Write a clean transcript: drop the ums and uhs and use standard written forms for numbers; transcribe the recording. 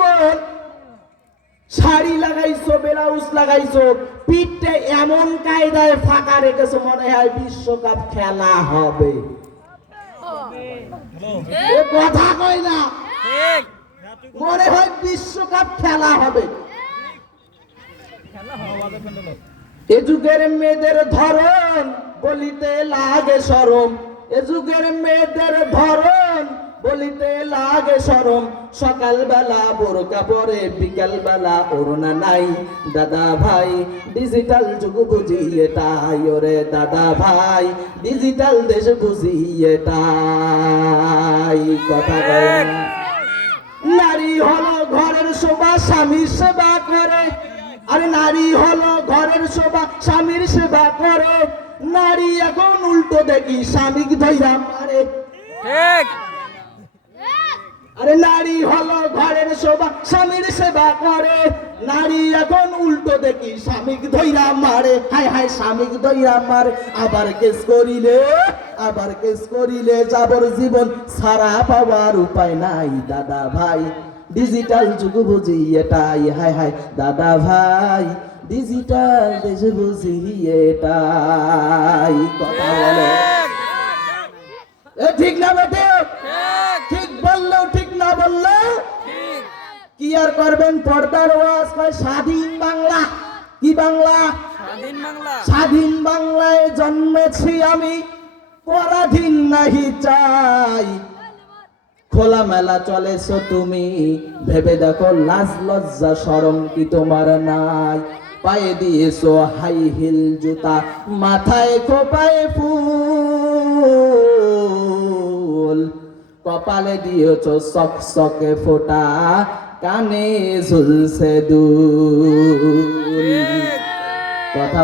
জীবন শাড়ি লাগাইছো, ব্লাউজ লাগাইছো, পিঠটা এমন কায়দায় ফাঁকা রেখেছো মনে হয় বিশ্বকাপ খেলা হবে। কথা কয় না, মনে হয় বিশ্বকাপ খেলা হবে। এ যুগের মেয়েদের ধরন বলিতে লাগে শরম, এ যুগের মেয়েদের ধরন বলিতে লাগে শরম। সকালবেলা বোরকা পরে, বিকাল বেলা ওড়না নাই। দাদা ভাই ডিজিটাল যুগ বুঝি এটাই, ওরে দাদা ভাই ডিজিটাল দেশ বুঝি এটাই। কথা বলে নারী হলো ঘরের শোভা, স্বামীর সেবা করে। আরে নারী হলো ঘরের শোভা, স্বামীর সেবা করে। নারী এখন উল্টো দেখি স্বামীকে ধইরা মারে। ঠিক। আরে নারী হলো ঘরের শোভা, স্বামীর সেবা করে। নারী এখন উল্টো দেখি স্বামীকে ধইরা মারে। হায় হায় স্বামীকে ধইরা মারে। আবার কেস করিলে যাবর জীবন, সারা পাওয়ার উপায় নাই। দাদা ভাই ডিজিটাল যুগ বুঝি এটাই, হায় হায় দাদা ভাই ডিজিটাল দেশ বুঝি এটাই। কথা বলে ঠিক না বেটে? ঠিক বললেও ঠিক না বললেও কি আর করবেন? পর্দার ওয়াজ কয় স্বাধীন বাংলা। কি বাংলা? স্বাধীন বাংলা। স্বাধীন বাংলায় জন্মেছি আমি, পরাধীন নাহি চাই। খোলা মেলা চলেছো তুমি, ভেবে দেখো লাজ লজ্জা শরম কি তোমার নাই? পায়ে দিয়েছো হাই হিল জুতা, মাথায় খোপায় ফুল, কপালে দিয়েছো চকচকে ফোঁটা, কানে ঝুলছে দুল। কথা